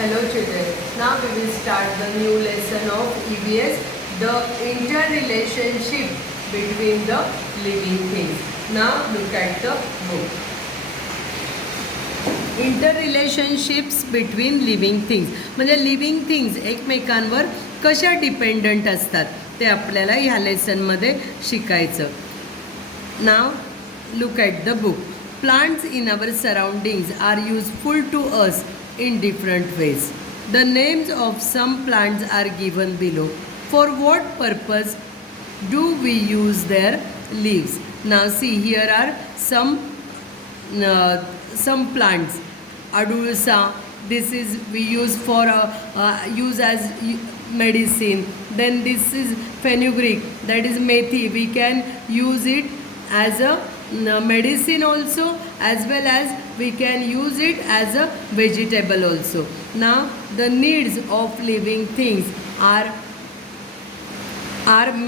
Hello children, now we will start the new lesson of EVS, the interrelationship between the living things. Now look at the book. Interrelationships between living things म्हणजे living things एकमेकांवर कशा dependent असतात ते आपल्याला ह्या लेसनमध्ये शिकायचं. Now look at the book. Plants in our surroundings are useful to us in different ways. The names of some plants are given below. For what purpose do we use their leaves? Now see, here are some plants. Adusa, this is we use for use as medicine. Then this is fenugreek, that is methi. We can use it as a medicine also, as well as we can use it as a vegetable also. Now the needs of living things are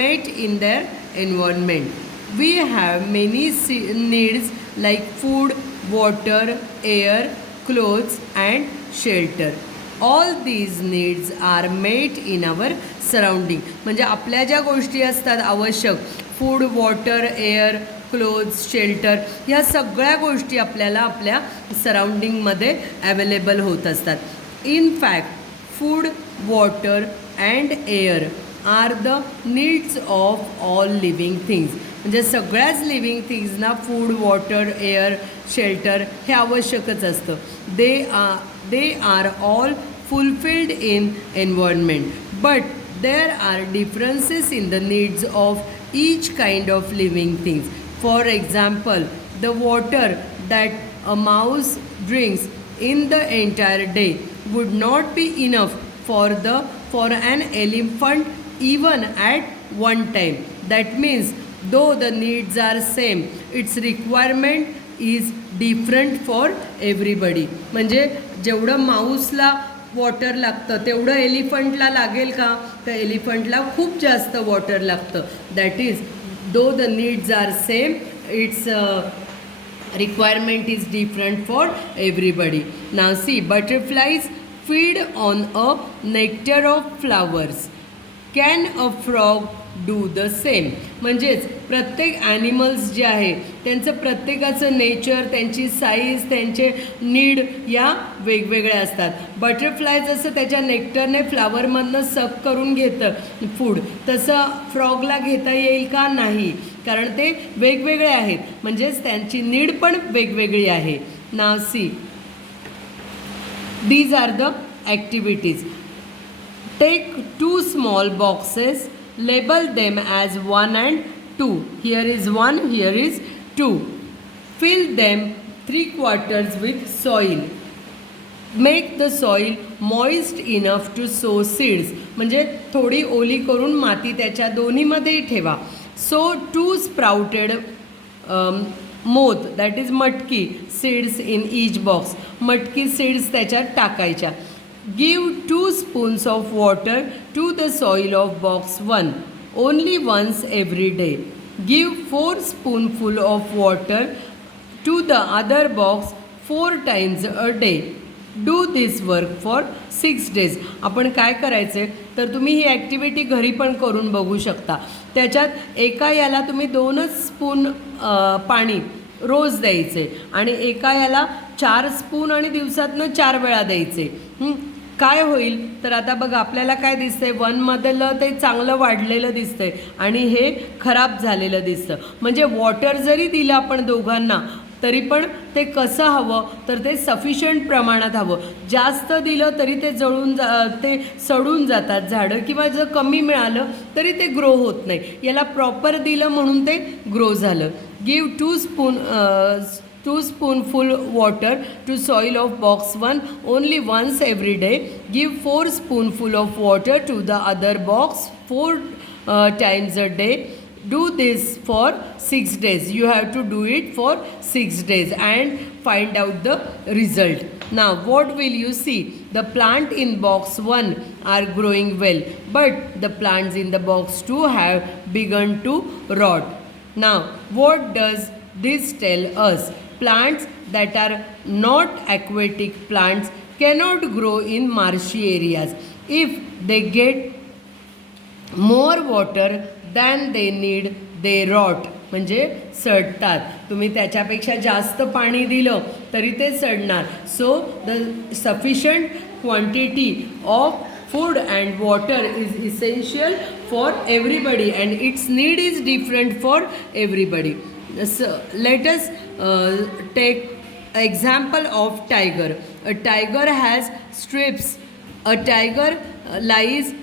met in their environment. We have many needs like food, water, air, clothes and shelter. All these needs are met in our surrounding. म्हणजे आपल्या ज्या गोष्टी असतात आवश्यक, food, water, air, clothes, shelter, ह्या सगळ्या गोष्टी आपल्याला आपल्या सराउंडिंगमध्ये अवेलेबल होत असतात. In fact food, water and air are the needs of all living things. म्हणजे सगळ्याच लिव्हिंग थिंग्सना फूड, वॉटर, एअर, शेल्टर हे आवश्यकच असतं. They are all fulfilled in environment, but there are differences in the needs of each kind of living things. For example, the water that a mouse drinks in the entire day would not be enough for an elephant even at one time. That means though the needs are same, its requirement is different for everybody. म्हणजे जेवढं माऊसला water लागतं तेवढं एलिफंटला लागेल का? तर एलिफंटला खूप जास्त water लागतं. That is though the needs are same, its requirement is different for everybody. Now see, butterflies feed on a nectar of flowers. Can a frog do the same. म्हणजेच प्रत्येक ॲनिमल्स जे आहे त्यांचं प्रत्येकाचं नेचर, त्यांची size, त्यांचे need या वेगवेगळ्या असतात. बटरफ्लाय जसं त्याच्या नेक्टरने फ्लावरमधनं सक करून घेतं फूड, तसं फ्रॉगला घेता येईल का? नाही, कारण ते वेगवेगळे आहेत. म्हणजेच त्यांची नीड पण वेगवेगळी आहे. Now see, these are the activities. Take 2 small boxes, label them as 1 and 2. Here is 1, here is 2. Fill them 3/4 with soil. Make the soil moist enough to sow seeds. म्हणजे थोडी ओली करून माती त्याच्या दोन्हीमध्येही ठेवा. Sow 2 sprouted moth, that is मटकी, seeds in each box. मटकी seeds त्याच्यात टाकायच्या. Give 2 spoons of water to the soil of box 1 only once every day. Give 4 spoonful of water to the other box 4 times a day. Do this work for 6 days. आपण काय करायचे तर तुम्ही ही activity घरी पण करून बघू शकता. त्याच्यात एका याला तुम्ही 2च स्पून पाणी रोज द्यायचे आणि एका याला 4 स्पून आणि दिवसातनं 4 वेळा द्यायचे. काय होईल तर आता बघा आपल्याला काय दिसतंय, 1मधलं ते चांगलं वाढलेलं दिसतंय आणि हे खराब झालेलं दिसतं. म्हणजे वॉटर जरी दिलं आपण दोघांना तरी पण ते कसं हवं तर ते सफिशियंट प्रमाणात हवं. जास्त दिलं तरी ते ते सडून जातात झाडं, किंवा जर कमी मिळालं तरी ते ग्रो होत नाही. याला प्रॉपर दिलं म्हणून ते ग्रो झालं. Give 2 spoonful water to soil of box 1 only once every day. Give 4 spoonful of water to the other box 4 times a day. Do this for 6 days. You have to do it for 6 days and find out the result. Now what will you see? The plant in box 1 are growing well, but the plants in the box 2 have begun to rot. Now what does this tell us? Plants that are not aquatic plants cannot grow in marshy areas. If they get more water than they need, they rot. म्हणजे सडतात. तुम्ही त्याच्यापेक्षा जास्त पाणी दिलं तरी ते सडणार. So the sufficient quantity of food and water is essential for everybody, and its need is different for everybody. So let us take example of tiger. A tiger has strips. A tiger lies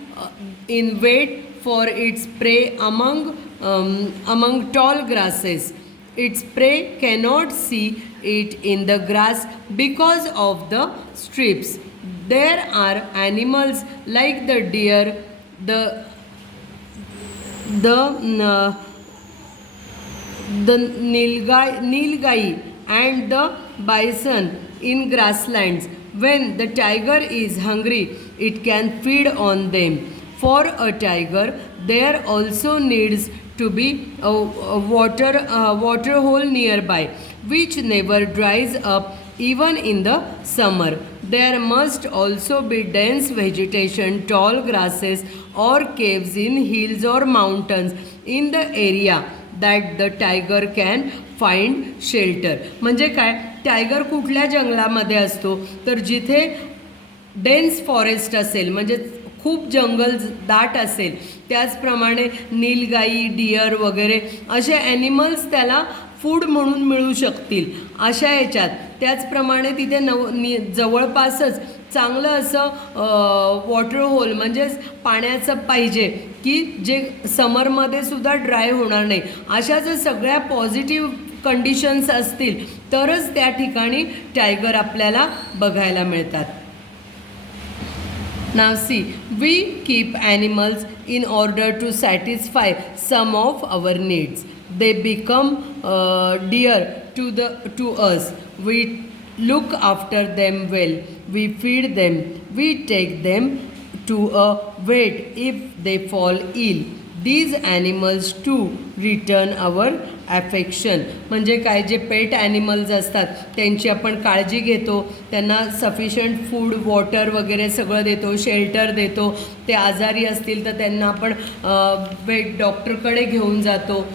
in wait for its prey among tall grasses. Its prey cannot see it in the grass because of the strips. There are animals like the deer, the nilgai and the bison in grasslands. When the tiger is hungry, it can feed on them. For a tiger, there also needs to be a water hole nearby, which never dries up even in the summer. There must also be dense vegetation, tall grasses or caves in hills or mountains in the area that the tiger can find shelter. म्हणजे काय, tiger कुठल्या जंगलामध्ये असतो तर जिथे dense forest असेल, म्हणजे खूप जंगल दाट असेल, त्याचप्रमाणे नीलगाई, डिअर वगैरे असे ॲनिमल्स त्याला फूड म्हणून मिळू शकतील अशा याच्यात. त्याचप्रमाणे तिथे जवळपासच चांगलं असं वॉटर होल म्हणजेच पाण्याचं पाहिजे की जे समरमध्ये सुद्धा ड्राय होणार नाही. अशा जर सगळ्या पॉझिटिव्ह कंडिशन्स असतील तरच त्या ठिकाणी टायगर आपल्याला बघायला मिळतात. Now see, we keep animals in order to satisfy some of our needs. They become dear to us. We look after them well. We feed them. We take them to a vet if they fall ill. These animals too return our affection. म्हणजे काय, जे पेट animals असतात त्यांची आपण काळजी घेतो, त्यांना sufficient food, water वगैरे सगळं देतो, शेल्टर देतो. ते आजारी असतील तर त्यांना आपण वेट डॉक्टरकडे घेऊन जातो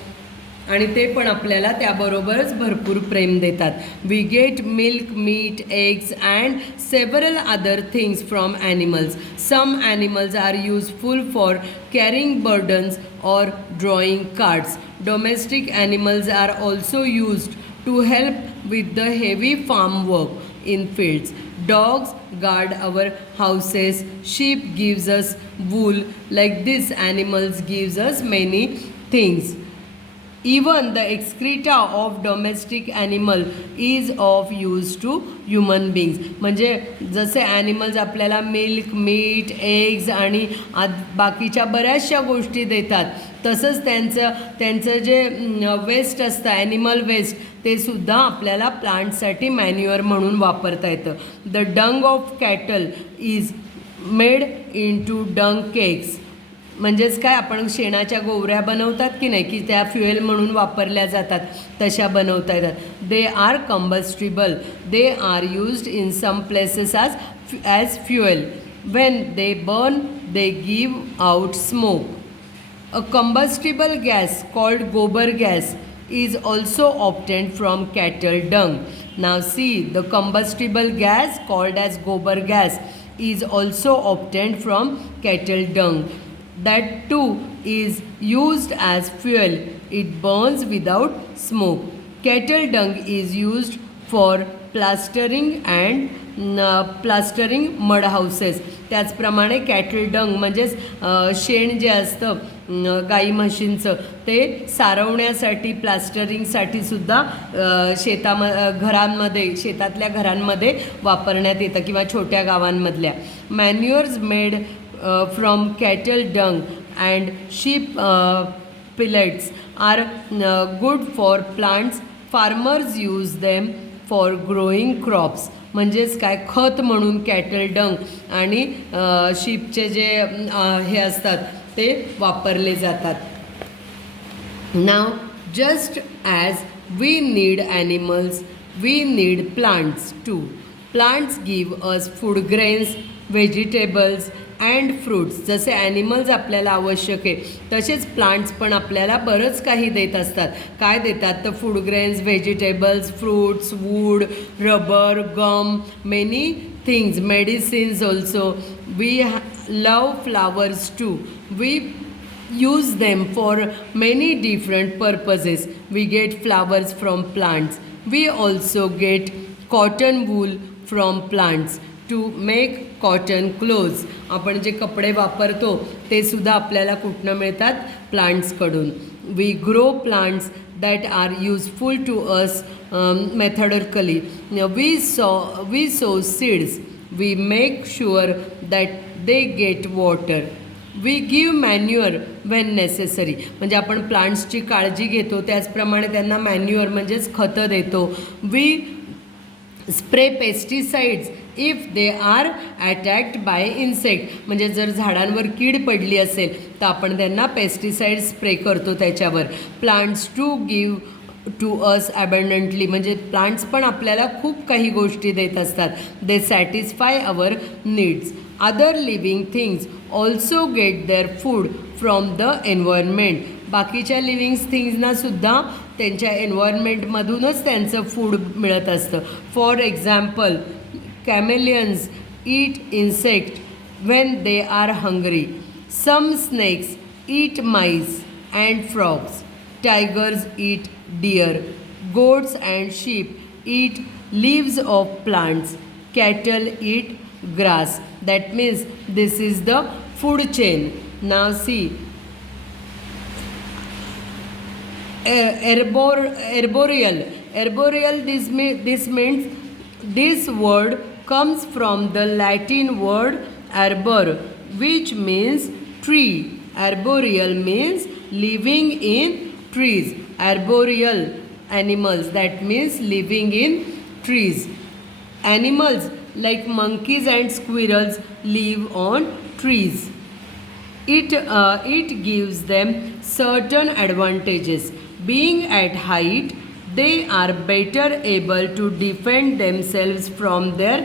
आणि ते पण आपल्याला त्याबरोबरच भरपूर प्रेम देतात. We get milk, meat, eggs and several other things from animals. Some animals are useful for carrying burdens or drawing cards. Domestic animals are also used to help with the heavy farm work in fields. Dogs guard our houses. Sheep gives us wool. Like this, animals gives us many things. Even the excreta of domestic animal is of use to human beings. म्हणजे जसे animals आपल्याला milk, meet, eggs आणि बाकीच्या बऱ्याचशा गोष्टी देतात, तसंच त्यांचं जे वेस्ट असतं, ॲनिमल वेस्ट, ते सुद्धा आपल्याला प्लांटसाठी मॅन्युअर म्हणून वापरता येतं. The dung of cattle is made into dung cakes. म्हणजेच काय, आपण शेणाच्या गोवऱ्या बनवतात की नाही, की त्या फ्युएल म्हणून वापरल्या जातात, तशा बनवता येतात. They are combustible. They are used in some places as fuel. When they burn they give out smoke. A combustible gas called gobar gas is also obtained from cattle dung. Now see, the combustible gas called as gobar gas is also obtained from cattle dung. That too is used as fuel. It burns without smoke. Cattle dung is used for plastering mud houses. त्याचप्रमाणे cattle डंग म्हणजेच शेण जे असतं गाई म्हशींचं, ते सारवण्यासाठी, प्लास्टरिंगसाठी सुद्धा शेतातल्या घरांमध्ये वापरण्यात येतं किंवा छोट्या गावांमधल्या. Manures made from cattle dung and sheep pellets are good for plants. Farmers use them for growing crops. म्हणजेच काय, खत म्हणून कॅटल डंग आणि शीपचे जे हे असतात ते वापरले जातात. Now just as we need animals, we need plants too. Plants give us food grains, vegetables and fruits. जसे ॲनिमल्स आपल्याला आवश्यक आहे तसेच प्लांट्स पण आपल्याला बरंच काही देत असतात. काय देतात तर food grains, vegetables, fruits, wood, rubber, gum, many things, medicines also. We love flowers too. We use them for many different purposes. We get flowers from plants. We also get cotton wool from plants to make cotton clothes. आपण जे कपडे वापरतो ते सुद्धा आपल्याला कुठनं मिळतात? प्लांट्सकडून. We grow plants that are useful to us methodically. We sow seeds. We make sure that they get water. We give manure when necessary. म्हणजे आपण प्लांट्सची काळजी घेतो त्याचप्रमाणे त्यांना मॅन्युअर म्हणजेच खतं देतो. We spray pesticides if they are attacked by insect. म्हणजे जर झाडांवर कीड पडली असेल तर आपण त्यांना पेस्टिसाइड स्प्रे करतो त्याच्यावर. Plants too give to us abundantly. म्हणजे प्लांट्स पण आपल्याला खूप काही गोष्टी देत असतात. They satisfy our needs. Other living things also get their food from the environment. बाकीच्या लिव्हिंग थिंग्सनासुद्धा त्यांच्या एन्व्हायरमेंटमधूनच त्यांचं फूड मिळत असतं. For example chameleons eat insect when they are hungry. Some snakes eat mice and frogs. Tigers eat deer. Goats and sheep eat leaves of plants. Cattle eat grass. That means this is the food chain. Now see, arboreal. This means this word comes from the Latin word arbor, which means tree. Arboreal means living in trees. Arboreal animals, that means living in trees. Animals like monkeys and squirrels live on trees. It gives them certain advantages. Being at height, they are better able to defend themselves from their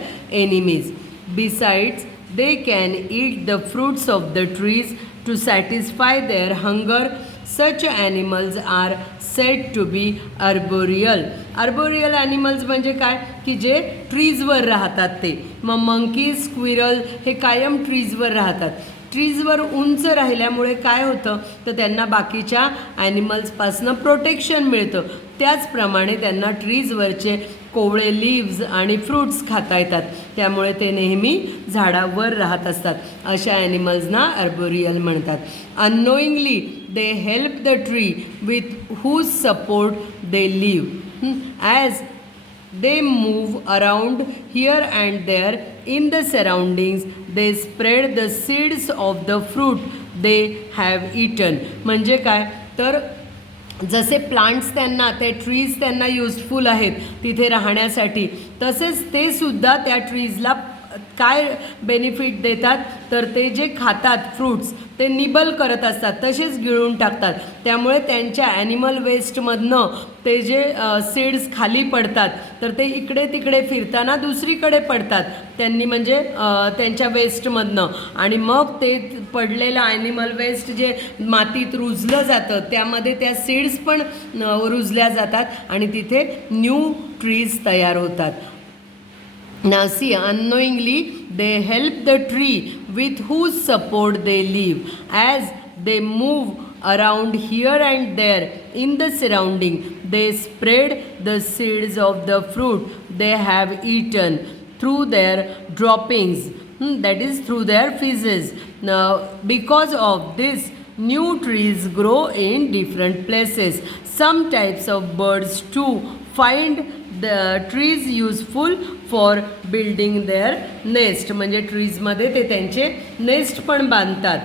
enemies. Besides, they can eat the fruits of the trees to satisfy their hunger. Such animals are said to be arboreal. Arboreal animals म्हणजे काय की जे ट्रीजवर राहतात ते. मग monkey, squirrel हे कायम ट्रीजवर राहतात. ट्रीजवर उंच राहिल्यामुळे काय होतं तर त्यांना बाकीच्या ॲनिमल्सपासनं प्रोटेक्शन मिळतं. त्याचप्रमाणे त्यांना ट्रीजवरचे कोवळे लीव्ज आणि फ्रूट्स खाता येतात. त्यामुळे ते नेहमी झाडावर राहत असतात. अशा ॲनिमल्सना आर्बोरियल म्हणतात. Unknowingly they help the tree with whose support they live. As they move around here and there in the surroundings, they spread the seeds of the fruit they have eaten. म्हणजे काय तर जसे plants त्यांना ते trees त्यांना useful आहेत तिथे राहण्यासाठी, तसेच ते सुद्धा त्या ट्रीजला काय बेनिफिट देतात तर ते जे खातात फ्रूट्स ते निबल करत असतात, तसेच गिळून टाकतात. त्यामुळे त्यांच्या ॲनिमल वेस्टमधनं ते जे सीड्स खाली पडतात तर ते इकडे तिकडे फिरताना दुसरीकडे पडतात त्यांनी म्हणजे त्यांच्या वेस्टमधनं. आणि मग ते पडलेलं ॲनिमल वेस्ट जे मातीत रुजलं जातं त्यामध्ये त्या सीड्स पण रुजल्या जातात आणि तिथे न्यू ट्रीज तयार होतात. Now see, unknowingly they help the tree with whose support they live. As they move around here and there in the surrounding, they spread the seeds of the fruit they have eaten through their droppings, that is through their feces. Now because of this, new trees grow in different places. Some types of birds too find the trees useful for building their nest. म्हणजे ट्रीजमध्ये ते त्यांचे nest पण बांधतात.